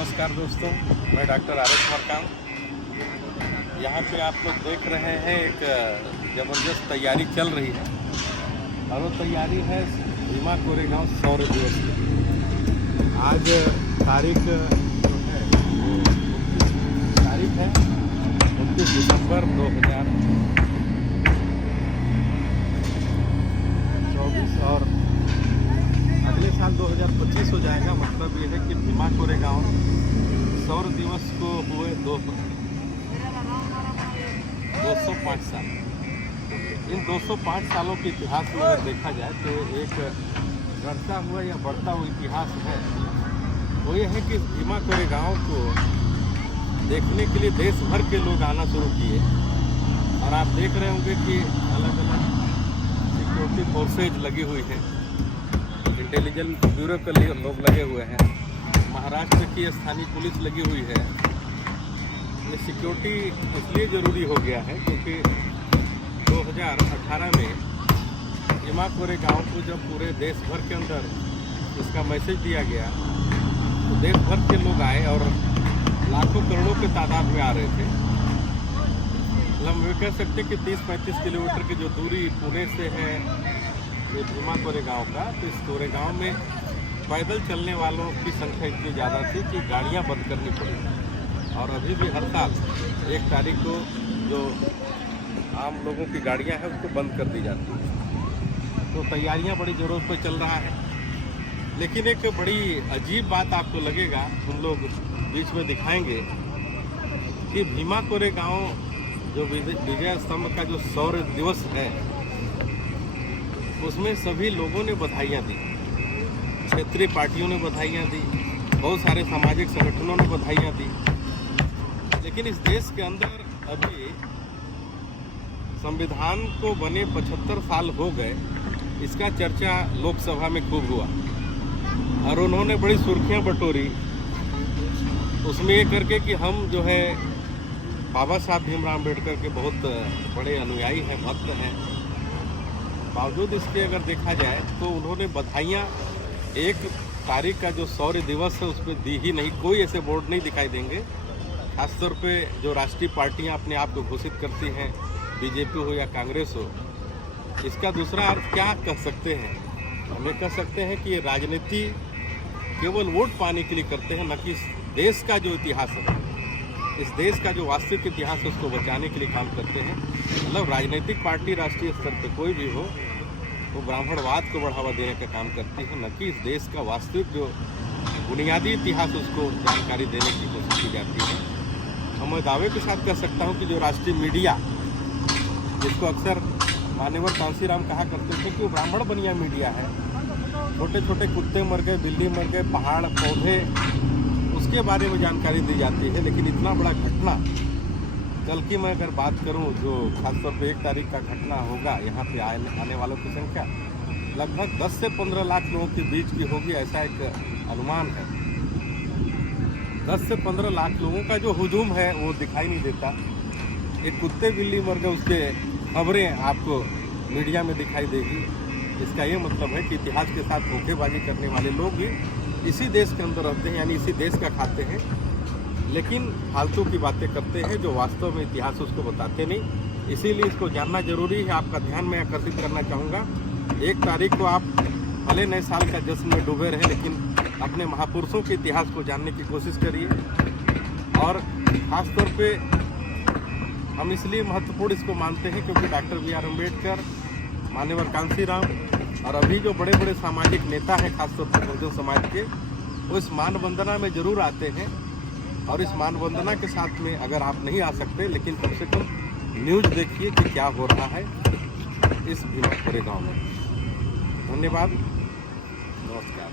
नमस्कार दोस्तों, मैं डॉक्टर आर.एस. मरकाम। यहाँ पे आप लोग देख रहे हैं एक ज़बरदस्त तैयारी चल रही है और वो तैयारी है भीमा कोरेगांव सौर दिवस की। आज तारीख जो है वो 29 तारीख है, 29 दिसंबर 2024 और अगले साल 2025 हो जाएगा। मतलब ये है कि भीमा कोरेगांव सौर दिवस को हुए 205 साल। इन 205 सालों के इतिहास में अगर देखा जाए तो एक घटता हुआ या बढ़ता हुआ इतिहास है। वो ये है कि भीमा कोरेगांव को देखने के लिए देश भर के लोग आना शुरू किए और आप देख रहे होंगे कि अलग अलग सिक्योरिटी फोर्सेज लगी हुई हैं, इंटेलिजेंस ब्यूरो के लिए लोग लगे हुए हैं, महाराष्ट्र की स्थानीय पुलिस लगी हुई है। ये सिक्योरिटी इसलिए ज़रूरी हो गया है क्योंकि 2018 में भीमा कोरेगांव को जब पूरे देश भर के अंदर इसका मैसेज दिया गया तो देश भर के लोग आए और लाखों करोड़ों के तादाद में आ रहे थे। हम ये कह सकते कि 30-35 किलोमीटर की जो दूरी पुणे से है ये भीमा कोरेगांव का, तो इस कोरेगांव में पैदल चलने वालों की संख्या इतनी ज़्यादा थी कि गाड़ियां बंद करनी पड़ी और अभी भी हर साल 1 तारीख को जो आम लोगों की गाड़ियां हैं उसको बंद कर दी जाती है। तो तैयारियां बड़ी ज़ोरों पर चल रहा है। लेकिन एक बड़ी अजीब बात आपको लगेगा, हम लोग बीच में दिखाएंगे कि भीमा कोरेगांव जो विजय स्तंभ का जो सौर दिवस है उसमें सभी लोगों ने बधाइयाँ दी, क्षेत्रीय पार्टियों ने बधाइयाँ दी, बहुत सारे सामाजिक संगठनों ने बधाइयाँ दी। लेकिन इस देश के अंदर अभी संविधान को बने 75 साल हो गए, इसका चर्चा लोकसभा में खूब हुआ और उन्होंने बड़ी सुर्खियाँ बटोरी उसमें ये करके कि हम जो है बाबा साहब भीमराव अम्बेडकर के बहुत बड़े अनुयायी हैं, भक्त हैं। बावजूद इसके अगर देखा जाए तो उन्होंने बधाइयाँ 1 तारीख का जो सौर दिवस है उस पर दी ही नहीं। कोई ऐसे बोर्ड नहीं दिखाई देंगे, खासतौर पे जो राष्ट्रीय पार्टियां अपने आप को घोषित करती हैं, बीजेपी हो या कांग्रेस हो। इसका दूसरा अर्थ क्या कह सकते हैं? हमें कह सकते हैं कि ये राजनीति केवल वोट पाने के लिए करते हैं, न कि इस देश का जो इतिहास है, इस देश का जो वास्तविक इतिहास है उसको बचाने के लिए काम करते हैं। मतलब राजनीतिक पार्टी राष्ट्रीय स्तर पर कोई भी हो वो ब्राह्मणवाद को बढ़ावा देने का काम करती है, न कि इस देश का वास्तविक जो बुनियादी इतिहास उसको जानकारी देने की कोशिश की जाती है। और मैं दावे के साथ कह सकता हूँ कि जो राष्ट्रीय मीडिया, जिसको अक्सर मान्यवर कांसीराम कहा करते थे कि वो ब्राह्मण बनिया मीडिया है, छोटे छोटे कुत्ते मर गए, बिल्ली मर गए, पहाड़ पौधे, उसके बारे में जानकारी दी जाती है। लेकिन इतना बड़ा घटना, कल की मैं अगर बात करूं जो खासतौर पे 1 तारीख का घटना होगा, यहाँ पे आने वालों की संख्या लगभग 10 से 15 लाख लोगों के बीच की होगी, ऐसा एक अनुमान है। 10 से 15 लाख लोगों का जो हुजूम है वो दिखाई नहीं देता। एक कुत्ते बिल्ली मर गए उसके खबरें आपको मीडिया में दिखाई देगी। इसका ये मतलब है कि इतिहास के साथ धोखेबाजी करने वाले लोग भी इसी देश के अंदर रहते हैं, यानी इसी देश का खाते हैं, लेकिन फालतू की बातें करते हैं जो वास्तव में इतिहास उसको बताते नहीं। इसीलिए इसको जानना जरूरी है। आपका ध्यान मैं आकर्षित करना चाहूँगा, 1 तारीख को आप भले नए साल का जश्न में डूबे रहे, लेकिन अपने महापुरुषों के इतिहास को जानने की कोशिश करिए। और ख़ास तौर पे हम इसलिए महत्वपूर्ण इसको मानते हैं क्योंकि डॉक्टर B.R. अम्बेडकर, मान्यवर कांसीराम और अभी जो बड़े बड़े सामाजिक नेता हैं खासतौर पर बहुजन समाज के, वो इस मानवंदना में ज़रूर आते हैं। और इस मानवंदना के साथ में अगर आप नहीं आ सकते, लेकिन कम से कम न्यूज़ देखिए कि क्या हो रहा है इस भीमा कोरेगांव में। धन्यवाद, नमस्कार।